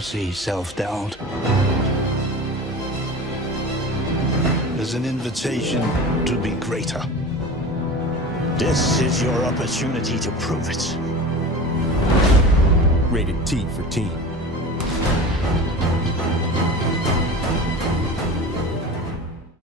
see self-doubt as an invitation to be greater. This is your opportunity to prove it. Rated T for teen.